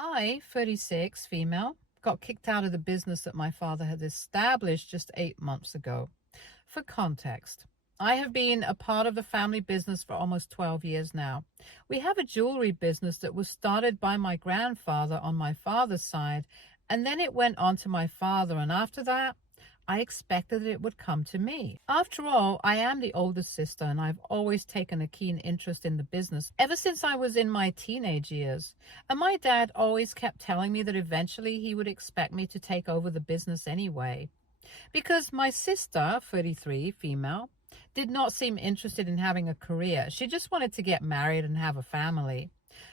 I, 36, female, got kicked out of the business that my father had established just 8 months ago. For context, I have been a part of the family business for almost 12 years now. We have a jewelry business that was started by my grandfather on my father's side, and then it went on to my father, and after that, I expected that it would come to me. After all, I am the oldest sister, and I've always taken a keen interest in the business ever since I was in my teenage years. And my dad always kept telling me that eventually he would expect me to take over the business anyway. Because my sister, 33, female, did not seem interested in having a career. She just wanted to get married and have a family.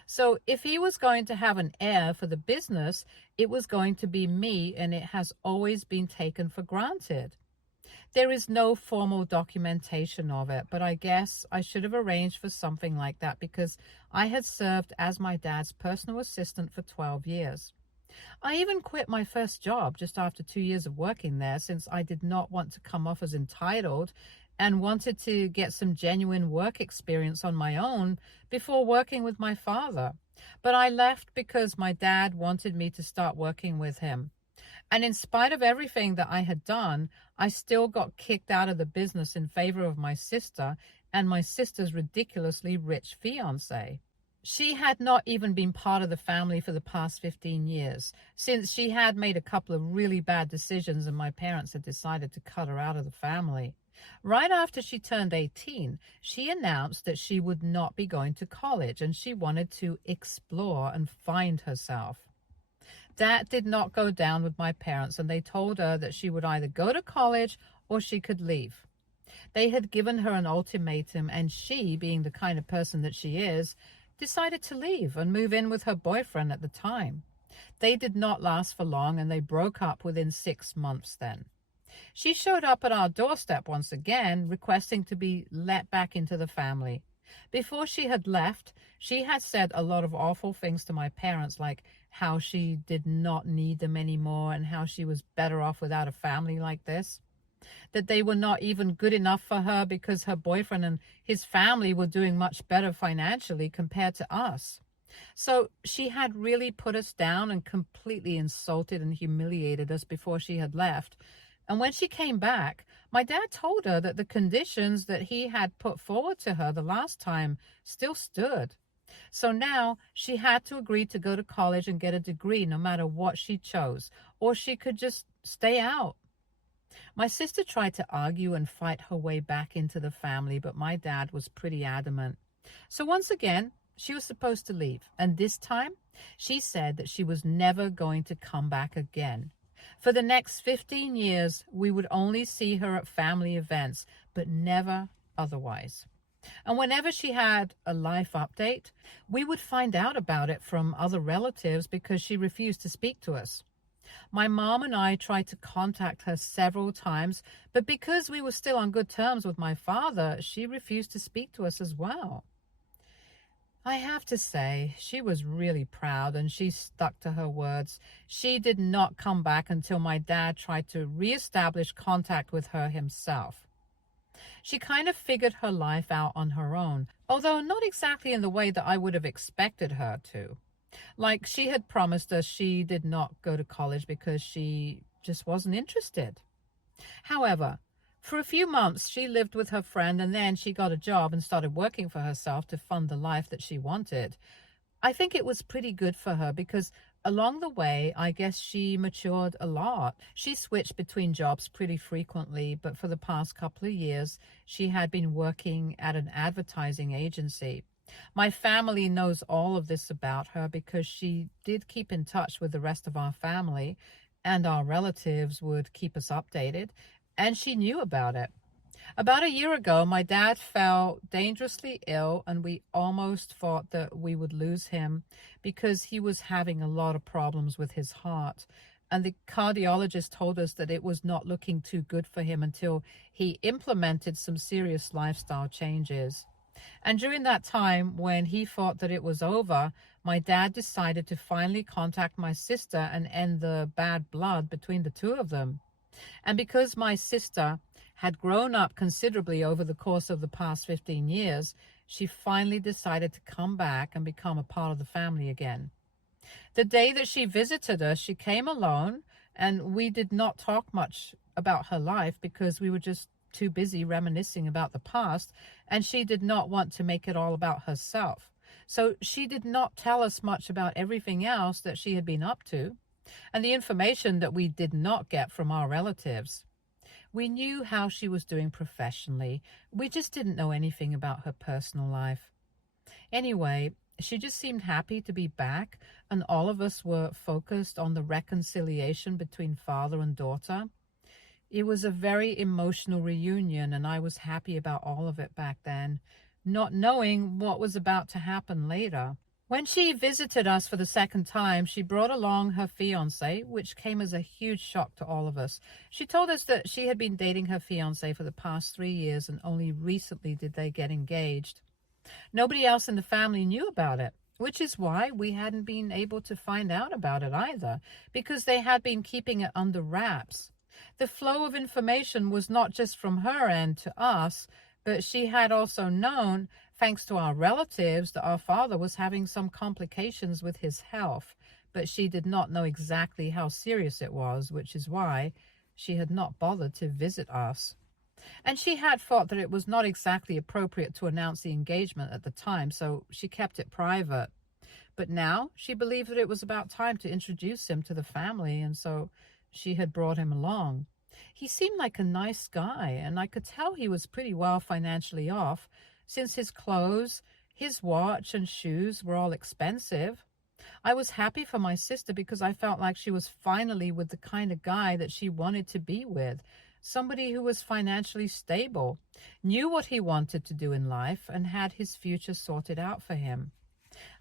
So if he was going to have an heir for the business, it was going to be me, and it has always been taken for granted. There is no formal documentation of it, but I guess I should have arranged for something like that because I had served as my dad's personal assistant for 12 years. I even quit my first job just after 2 years of working there since I did not want to come off as entitled and wanted to get some genuine work experience on my own before working with my father. But I left because my dad wanted me to start working with him. And in spite of everything that I had done, I still got kicked out of the business in favor of my sister and my sister's ridiculously rich fiance. She had not even been part of the family for the past 15 years, since she had made a couple of really bad decisions and my parents had decided to cut her out of the family. Right after she turned 18, she announced that she would not be going to college and she wanted to explore and find herself. That did not go down with my parents, and they told her that she would either go to college or she could leave. They had given her an ultimatum, and she, being the kind of person that she is, decided to leave and move in with her boyfriend at the time. They did not last for long, and they broke up within 6 months then. She showed up at our doorstep once again, requesting to be let back into the family. Before she had left, she had said a lot of awful things to my parents, like how she did not need them anymore and how she was better off without a family like this. That they were not even good enough for her because her boyfriend and his family were doing much better financially compared to us. So she had really put us down and completely insulted and humiliated us before she had left. And when she came back, my dad told her that the conditions that he had put forward to her the last time still stood. So now she had to agree to go to college and get a degree no matter what she chose, or she could just stay out. My sister tried to argue and fight her way back into the family, but my dad was pretty adamant. So once again, she was supposed to leave, and this time she said that she was never going to come back again. For the next 15 years, we would only see her at family events, but never otherwise. And whenever she had a life update, we would find out about it from other relatives because she refused to speak to us. My mom and I tried to contact her several times, but because we were still on good terms with my father, she refused to speak to us as well. I have to say, she was really proud and she stuck to her words. She did not come back until my dad tried to reestablish contact with her himself. She kind of figured her life out on her own, although not exactly in the way that I would have expected her to. Like, she had promised us she did not go to college because she just wasn't interested. However, for a few months, she lived with her friend, and then she got a job and started working for herself to fund the life that she wanted. I think it was pretty good for her because along the way, I guess she matured a lot. She switched between jobs pretty frequently, but for the past couple of years, she had been working at an advertising agency. My family knows all of this about her because she did keep in touch with the rest of our family, and our relatives would keep us updated, and she knew about it. About a year ago, my dad fell dangerously ill, and we almost thought that we would lose him because he was having a lot of problems with his heart. And the cardiologist told us that it was not looking too good for him until he implemented some serious lifestyle changes. And during that time, when he thought that it was over, my dad decided to finally contact my sister and end the bad blood between the two of them. And because my sister had grown up considerably over the course of the past 15 years, she finally decided to come back and become a part of the family again. The day that she visited us, she came alone, and we did not talk much about her life because we were just too busy reminiscing about the past, and she did not want to make it all about herself. So she did not tell us much about everything else that she had been up to, and the information that we did not get from our relatives. We knew how she was doing professionally. We just didn't know anything about her personal life. Anyway, she just seemed happy to be back, and all of us were focused on the reconciliation between father and daughter. It was a very emotional reunion, and I was happy about all of it back then, not knowing what was about to happen later. When she visited us for the second time, she brought along her fiance, which came as a huge shock to all of us. She told us that she had been dating her fiance for the past 3 years, and only recently did they get engaged. Nobody else in the family knew about it, which is why we hadn't been able to find out about it either, because they had been keeping it under wraps. The flow of information was not just from her end to us, but she had also known, thanks to our relatives, that our father was having some complications with his health, but she did not know exactly how serious it was, which is why she had not bothered to visit us. And she had thought that it was not exactly appropriate to announce the engagement at the time, so she kept it private. But now she believed that it was about time to introduce him to the family, and so she had brought him along. He seemed like a nice guy, and I could tell he was pretty well financially off, since his clothes, his watch, and shoes were all expensive. I was happy for my sister because I felt like she was finally with the kind of guy that she wanted to be with, somebody who was financially stable, knew what he wanted to do in life, and had his future sorted out for him.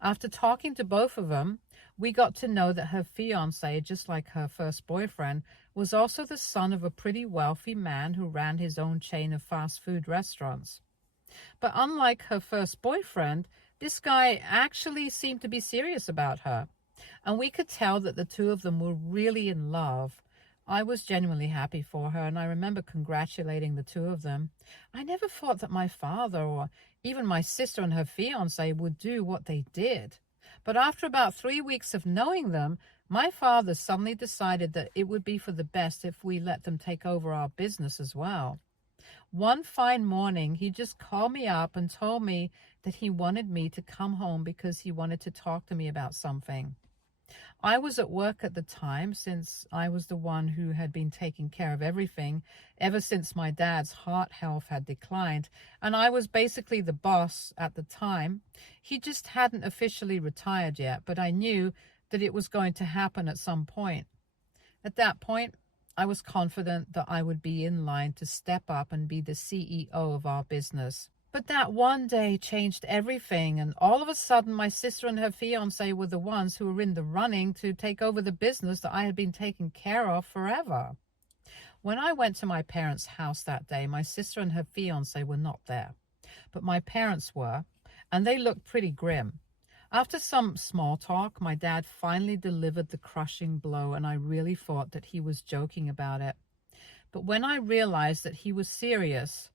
After talking to both of them, we got to know that her fiance, just like her first boyfriend, was also the son of a pretty wealthy man who ran his own chain of fast food restaurants. But unlike her first boyfriend, this guy actually seemed to be serious about her, and we could tell that the two of them were really in love. I was genuinely happy for her, and I remember congratulating the two of them. I never thought that my father or even my sister and her fiance would do what they did. But after about 3 weeks of knowing them, my father suddenly decided that it would be for the best if we let them take over our business as well. One fine morning, he just called me up and told me that he wanted me to come home because he wanted to talk to me about something. I was at work at the time, since I was the one who had been taking care of everything ever since my dad's heart health had declined, and I was basically the boss at the time. He just hadn't officially retired yet, but I knew that it was going to happen at some point. At that point, I was confident that I would be in line to step up and be the CEO of our business. But that one day changed everything, and all of a sudden my sister and her fiance were the ones who were in the running to take over the business that I had been taking care of forever. When I went to my parents' house that day, my sister and her fiance were not there, but my parents were, and they looked pretty grim. After some small talk, my dad finally delivered the crushing blow, and I really thought that he was joking about it. But when I realized that he was serious,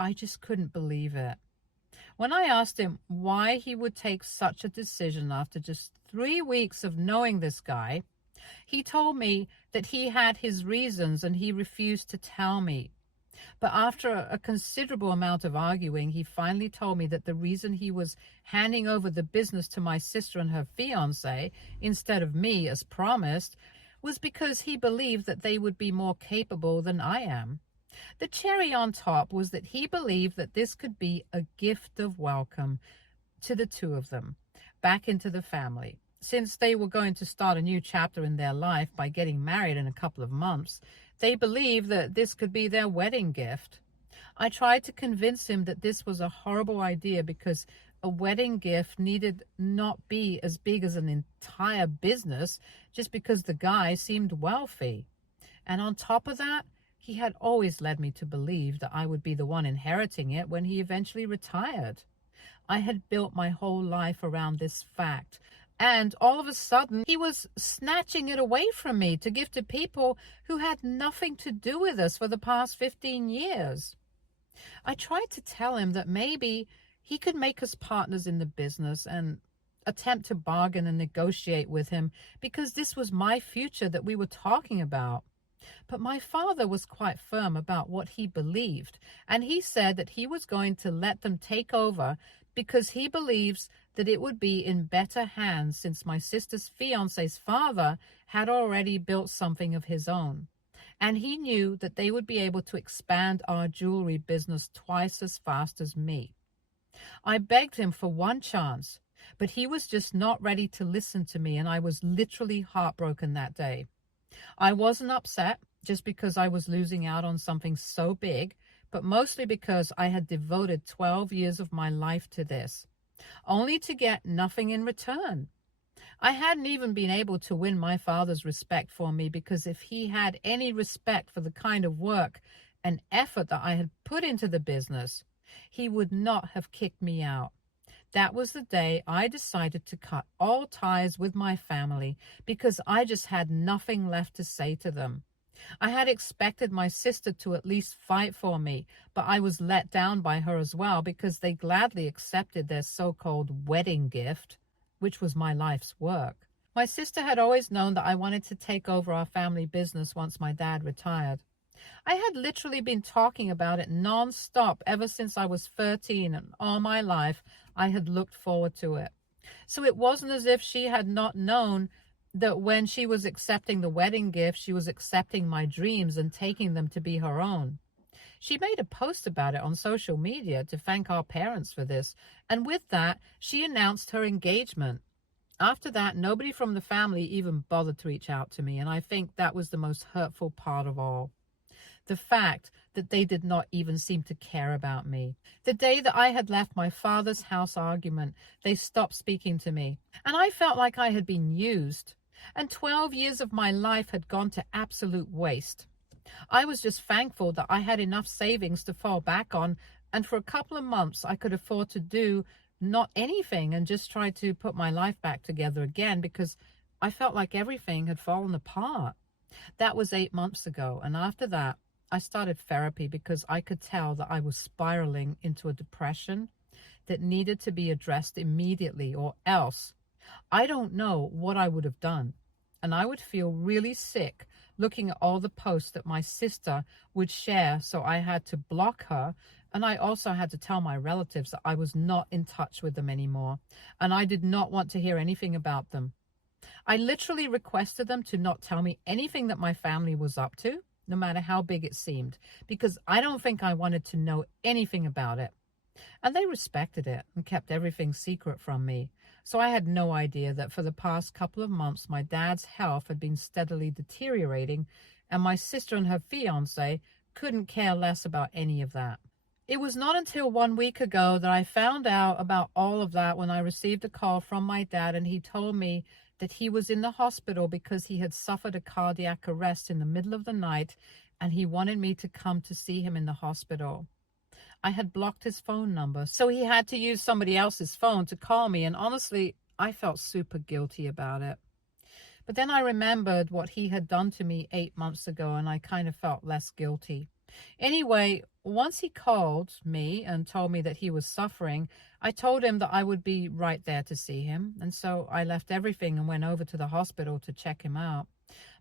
I just couldn't believe it. When I asked him why he would take such a decision after just 3 weeks of knowing this guy, he told me that he had his reasons and he refused to tell me. But after a considerable amount of arguing, he finally told me that the reason he was handing over the business to my sister and her fiance instead of me as promised was because he believed that they would be more capable than I am. The cherry on top was that he believed that this could be a gift of welcome to the two of them back into the family. Since they were going to start a new chapter in their life by getting married in a couple of months, they believed that this could be their wedding gift. I tried to convince him that this was a horrible idea because a wedding gift needed not be as big as an entire business just because the guy seemed wealthy. And on top of that, he had always led me to believe that I would be the one inheriting it when he eventually retired. I had built my whole life around this fact, and all of a sudden, he was snatching it away from me to give to people who had nothing to do with us for the past 15 years. I tried to tell him that maybe he could make us partners in the business, and attempt to bargain and negotiate with him because this was my future that we were talking about. But my father was quite firm about what he believed, and he said that he was going to let them take over because he believes that it would be in better hands since my sister's fiance's father had already built something of his own. And he knew that they would be able to expand our jewelry business twice as fast as me. I begged him for one chance, but he was just not ready to listen to me, and I was literally heartbroken that day. I wasn't upset just because I was losing out on something so big, but mostly because I had devoted 12 years of my life to this, only to get nothing in return. I hadn't even been able to win my father's respect for me, because if he had any respect for the kind of work and effort that I had put into the business, he would not have kicked me out. That was the day I decided to cut all ties with my family because I just had nothing left to say to them. I had expected my sister to at least fight for me, but I was let down by her as well because they gladly accepted their so-called wedding gift, which was my life's work. My sister had always known that I wanted to take over our family business once my dad retired. I had literally been talking about it non-stop ever since I was 13, and all my life I had looked forward to it. So it wasn't as if she had not known that when she was accepting the wedding gift, she was accepting my dreams and taking them to be her own. She made a post about it on social media to thank our parents for this, and with that, she announced her engagement. After that, nobody from the family even bothered to reach out to me, and I think that was the most hurtful part of all. The fact that they did not even seem to care about me. The day that I had left my father's house argument, they stopped speaking to me, and I felt like I had been used, and 12 years of my life had gone to absolute waste. I was just thankful that I had enough savings to fall back on, and for a couple of months I could afford to do not anything and just try to put my life back together again, because I felt like everything had fallen apart. That was 8 months ago, and after that, I started therapy because I could tell that I was spiraling into a depression that needed to be addressed immediately, or else I don't know what I would have done. And I would feel really sick looking at all the posts that my sister would share, so I had to block her. And I also had to tell my relatives that I was not in touch with them anymore, and I did not want to hear anything about them. I literally requested them to not tell me anything that my family was up to, no matter how big it seemed, because I don't think I wanted to know anything about it. And they respected it and kept everything secret from me. So I had no idea that for the past couple of months, my dad's health had been steadily deteriorating, and my sister and her fiance couldn't care less about any of that. It was not until 1 week ago that I found out about all of that, when I received a call from my dad, and he told me that he was in the hospital because he had suffered a cardiac arrest in the middle of the night, and he wanted me to come to see him in the hospital. I had blocked his phone number, so he had to use somebody else's phone to call me, and honestly, I felt super guilty about it. But then I remembered what he had done to me 8 months ago, and I kind of felt less guilty. Anyway, once he called me and told me that he was suffering, I told him that I would be right there to see him, and so I left everything and went over to the hospital to check him out.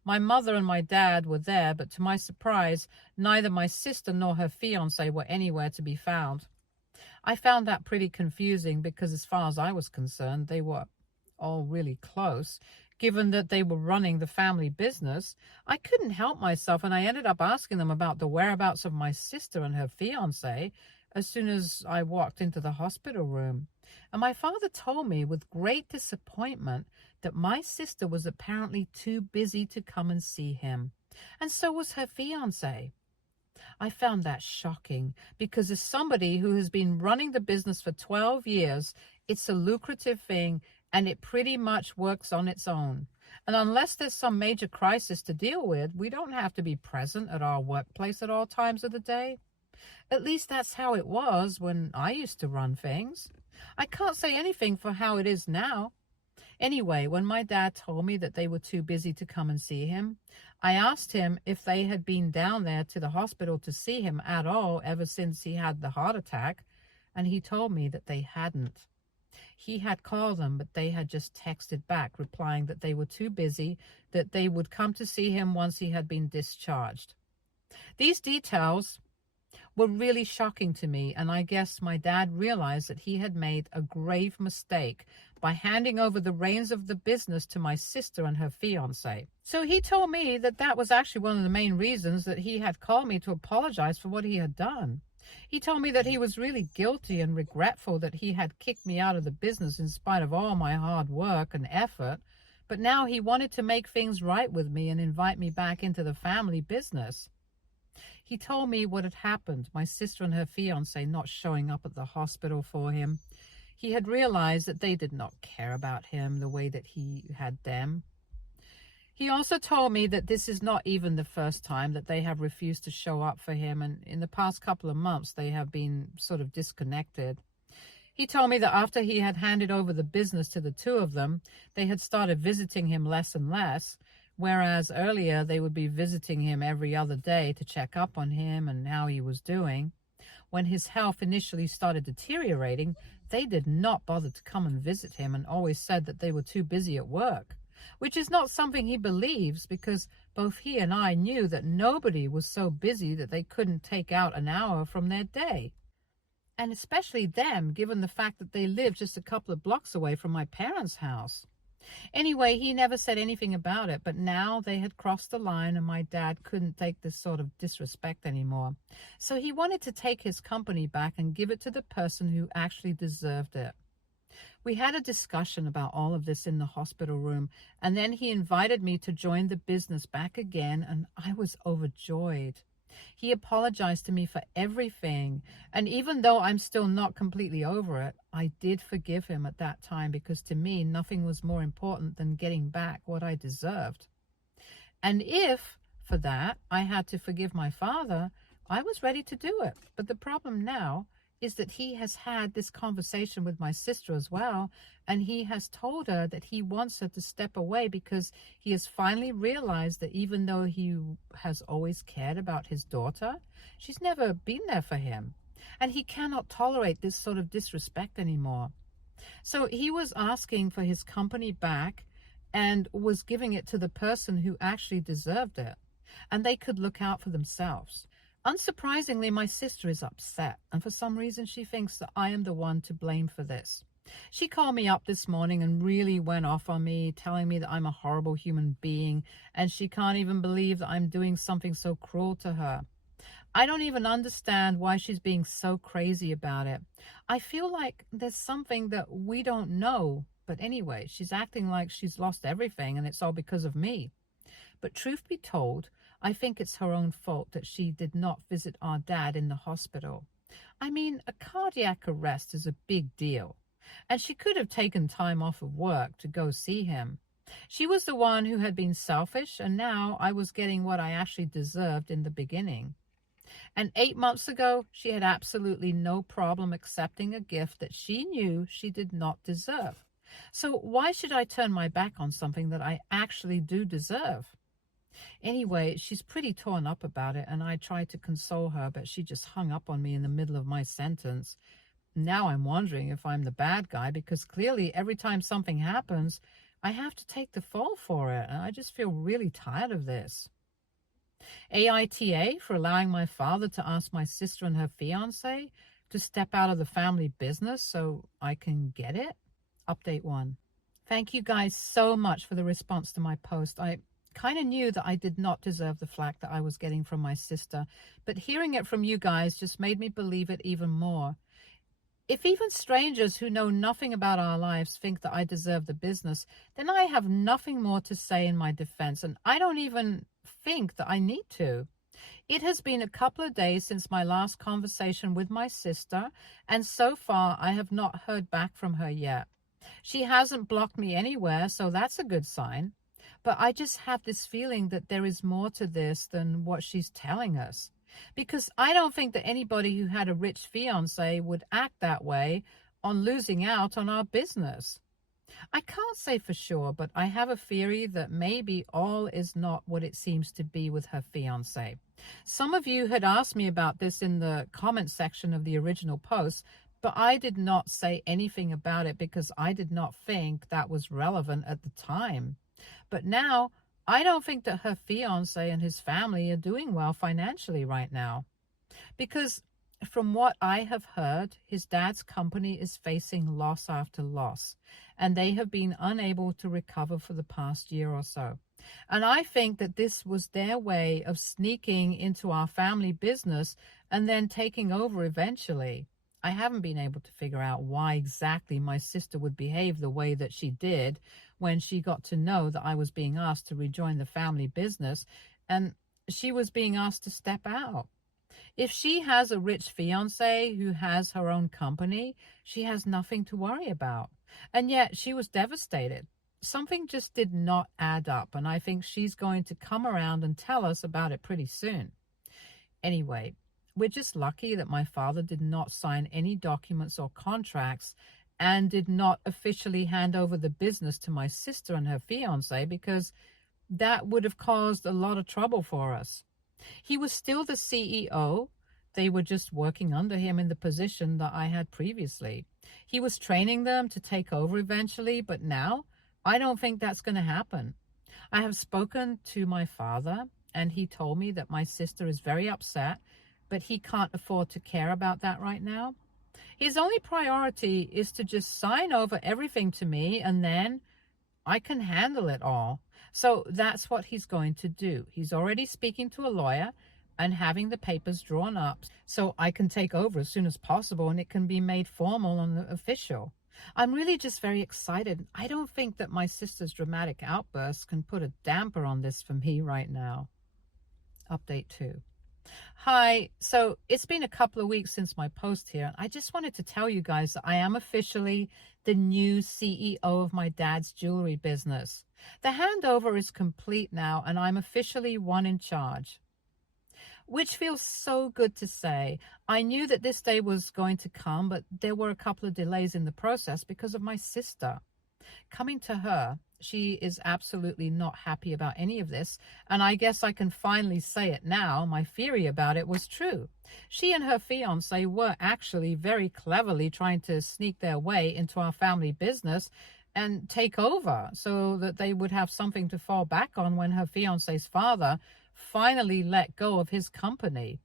My mother and my dad were there, but to my surprise, neither my sister nor her fiancé were anywhere to be found. I found that pretty confusing because, as far as I was concerned, they were all really close. Given that they were running the family business, I couldn't help myself, and I ended up asking them about the whereabouts of my sister and her fiancé as soon as I walked into the hospital room. And my father told me with great disappointment that my sister was apparently too busy to come and see him, and so was her fiancé. I found that shocking because, as somebody who has been running the business for 12 years, it's a lucrative thing and it pretty much works on its own. And unless there's some major crisis to deal with, we don't have to be present at our workplace at all times of the day. At least that's how it was when I used to run things. I can't say anything for how it is now. Anyway, when my dad told me that they were too busy to come and see him, I asked him if they had been down there to the hospital to see him at all ever since he had the heart attack, and he told me that they hadn't. He had called them, but they had just texted back, replying that they were too busy, that they would come to see him once he had been discharged. These details were really shocking to me, and I guess my dad realized that he had made a grave mistake by handing over the reins of the business to my sister and her fiance. So he told me that that was actually one of the main reasons that he had called me to apologize for what he had done. He told me that he was really guilty and regretful that he had kicked me out of the business in spite of all my hard work and effort, but now he wanted to make things right with me and invite me back into the family business. He told me what had happened, my sister and her fiance not showing up at the hospital for him. He had realized that they did not care about him the way that he had them. He also told me that this is not even the first time that they have refused to show up for him, and in the past couple of months they have been sort of disconnected. He told me that after he had handed over the business to the two of them, they had started visiting him less and less, whereas earlier they would be visiting him every other day to check up on him and how he was doing. When his health initially started deteriorating, they did not bother to come and visit him and always said that they were too busy at work, which is not something he believes, because both he and I knew that nobody was so busy that they couldn't take out an hour from their day. And especially them, given the fact that they lived just a couple of blocks away from my parents' house. Anyway, he never said anything about it, but now they had crossed the line and my dad couldn't take this sort of disrespect anymore. So he wanted to take his company back and give it to the person who actually deserved it. We had a discussion about all of this in the hospital room, and then he invited me to join the business back again, and I was overjoyed. He apologized to me for everything, and even though I'm still not completely over it, I did forgive him at that time, because to me, nothing was more important than getting back what I deserved. And if, for that, I had to forgive my father, I was ready to do it. But the problem now is that he has had this conversation with my sister as well, and he has told her that he wants her to step away because he has finally realized that even though he has always cared about his daughter, she's never been there for him, and he cannot tolerate this sort of disrespect anymore. So he was asking for his company back and was giving it to the person who actually deserved it, and they could look out for themselves. Unsurprisingly, my sister is upset, and for some reason she thinks that I am the one to blame for this. She called me up this morning and really went off on me, telling me that I'm a horrible human being, and she can't even believe that I'm doing something so cruel to her. I don't even understand why she's being so crazy about it. I feel like there's something that we don't know, but anyway, she's acting like she's lost everything and it's all because of me. But truth be told, I think it's her own fault that she did not visit our dad in the hospital. I mean, a cardiac arrest is a big deal, and she could have taken time off of work to go see him. She was the one who had been selfish, and now I was getting what I actually deserved in the beginning. And 8 months ago, she had absolutely no problem accepting a gift that she knew she did not deserve. So why should I turn my back on something that I actually do deserve? Anyway, she's pretty torn up about it, and I tried to console her, but she just hung up on me in the middle of my sentence. Now I'm wondering if I'm the bad guy, because clearly every time something happens, I have to take the fall for it, and I just feel really tired of this. AITA for allowing my father to ask my sister and her fiance to step out of the family business so I can get it. Update 1. Thank you guys so much for the response to my post. I kind of knew that I did not deserve the flack that I was getting from my sister, but hearing it from you guys just made me believe it even more. If even strangers who know nothing about our lives think that I deserve the business, then I have nothing more to say in my defense, and I don't even think that I need to. It has been a couple of days since my last conversation with my sister, and so far I have not heard back from her yet. She hasn't blocked me anywhere, so that's a good sign. But I just have this feeling that there is more to this than what she's telling us. Because I don't think that anybody who had a rich fiancé would act that way on losing out on our business. I can't say for sure, but I have a theory that maybe all is not what it seems to be with her fiancé. Some of you had asked me about this in the comment section of the original post, But I did not say anything about it because I did not think that was relevant at the time. But now I don't think that her fiance and his family are doing well financially right now. Because from what I have heard, his dad's company is facing loss after loss, and they have been unable to recover for the past year or so. And I think that this was their way of sneaking into our family business and then taking over eventually. I haven't been able to figure out why exactly my sister would behave the way that she did when she got to know that I was being asked to rejoin the family business and she was being asked to step out. If she has a rich fiance who has her own company, she has nothing to worry about. And yet she was devastated. Something just did not add up, and I think she's going to come around and tell us about it pretty soon. Anyway, we're just lucky that my father did not sign any documents or contracts and did not officially hand over the business to my sister and her fiance because that would have caused a lot of trouble for us. He was still the CEO. They were just working under him in the position that I had previously. He was training them to take over eventually, but now I don't think that's going to happen. I have spoken to my father, and he told me that my sister is very upset, but he can't afford to care about that right now. His only priority is to just sign over everything to me, and then I can handle it all. So that's what he's going to do. He's already speaking to a lawyer and having the papers drawn up so I can take over as soon as possible and it can be made formal and official. I'm really just very excited. I don't think that my sister's dramatic outbursts can put a damper on this for me right now. Update 2. Hi, so it's been a couple of weeks since my post here. I just wanted to tell you guys that I am officially the new CEO of my dad's jewelry business. The handover is complete now, and I'm officially one in charge, which feels so good to say. I knew that this day was going to come, but there were a couple of delays in the process because of my sister. Coming to her, she is absolutely not happy about any of this, and I guess I can finally say it now. My theory about it was true. She and her fiance were actually very cleverly trying to sneak their way into our family business and take over so that they would have something to fall back on when her fiance's father finally let go of his company.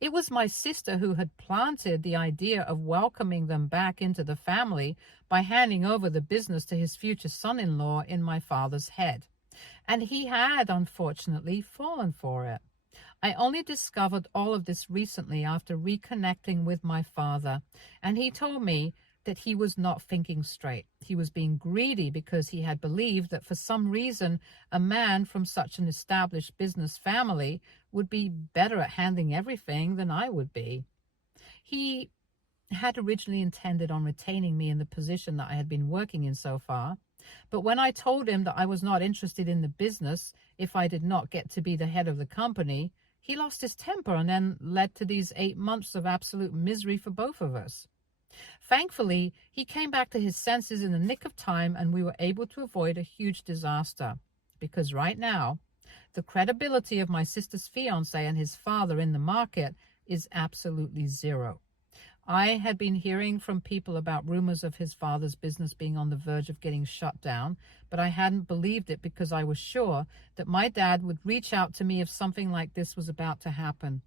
It was my sister who had planted the idea of welcoming them back into the family by handing over the business to his future son-in-law in my father's head. And he had, unfortunately, fallen for it. I only discovered all of this recently after reconnecting with my father, and he told me that he was not thinking straight. He was being greedy because he had believed that for some reason a man from such an established business family would be better at handling everything than I would be. He had originally intended on retaining me in the position that I had been working in so far, but when I told him that I was not interested in the business if I did not get to be the head of the company, he lost his temper and then led to these 8 months of absolute misery for both of us. Thankfully, he came back to his senses in the nick of time and we were able to avoid a huge disaster. Because right now, the credibility of my sister's fiance and his father in the market is absolutely zero. I had been hearing from people about rumors of his father's business being on the verge of getting shut down, but I hadn't believed it because I was sure that my dad would reach out to me if something like this was about to happen.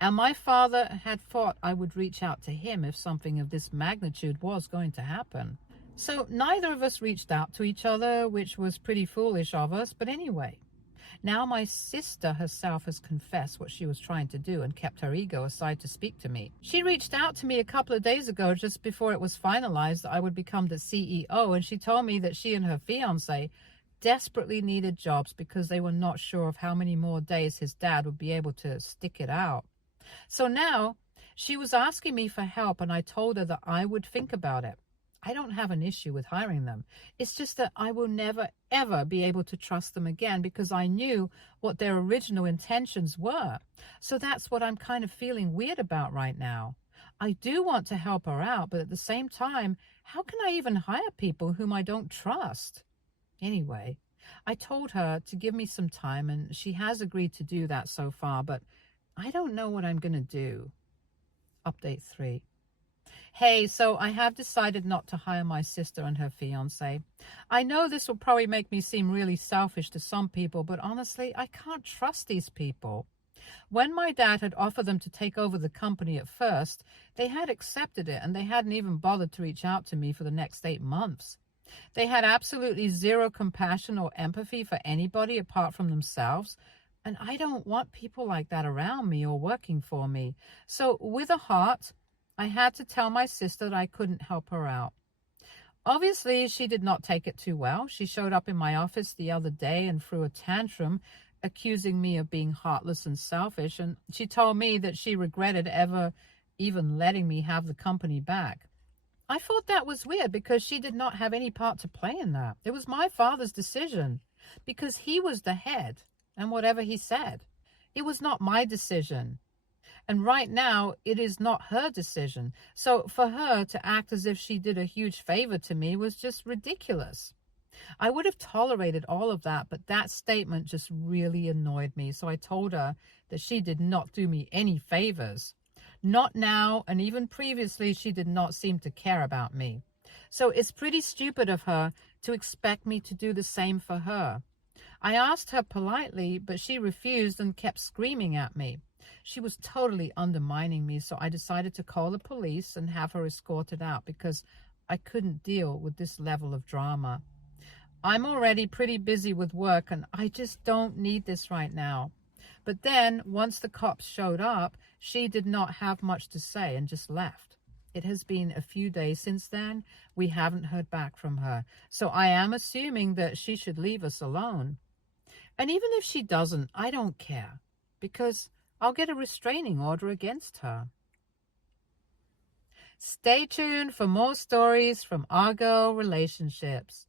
And my father had thought I would reach out to him if something of this magnitude was going to happen. So neither of us reached out to each other, which was pretty foolish of us, but anyway. Now my sister herself has confessed what she was trying to do and kept her ego aside to speak to me. She reached out to me a couple of days ago just before it was finalized that I would become the CEO, and she told me that she and her fiance desperately needed jobs because they were not sure of how many more days his dad would be able to stick it out. So now she was asking me for help, and I told her that I would think about it. I don't have an issue with hiring them. It's just that I will never, ever be able to trust them again because I knew what their original intentions were. So that's what I'm kind of feeling weird about right now. I do want to help her out, but at the same time, how can I even hire people whom I don't trust? Anyway, I told her to give me some time, and she has agreed to do that so far, but I don't know what I'm going to do. Update 3. Hey, so I have decided not to hire my sister and her fiance. I know this will probably make me seem really selfish to some people, but honestly, I can't trust these people. When my dad had offered them to take over the company at first, they had accepted it and they hadn't even bothered to reach out to me for the next 8 months. They had absolutely zero compassion or empathy for anybody apart from themselves. And I don't want people like that around me or working for me. So, with a heart, I had to tell my sister that I couldn't help her out. Obviously, she did not take it too well. She showed up in my office the other day and threw a tantrum, accusing me of being heartless and selfish. And she told me that she regretted ever even letting me have the company back. I thought that was weird because she did not have any part to play in that. It was my father's decision because he was the head and whatever he said. It was not my decision. And right now, it is not her decision. So for her to act as if she did a huge favor to me was just ridiculous. I would have tolerated all of that, but that statement just really annoyed me. So I told her that she did not do me any favors. Not now, and even previously, she did not seem to care about me. So it's pretty stupid of her to expect me to do the same for her. I asked her politely, but she refused and kept screaming at me. She was totally undermining me, so I decided to call the police and have her escorted out because I couldn't deal with this level of drama. I'm already pretty busy with work and I just don't need this right now. But then, once the cops showed up, she did not have much to say and just left. It has been a few days since then. We haven't heard back from her. So I am assuming that she should leave us alone. And even if she doesn't, I don't care because I'll get a restraining order against her. Stay tuned for more stories from our girl relationships.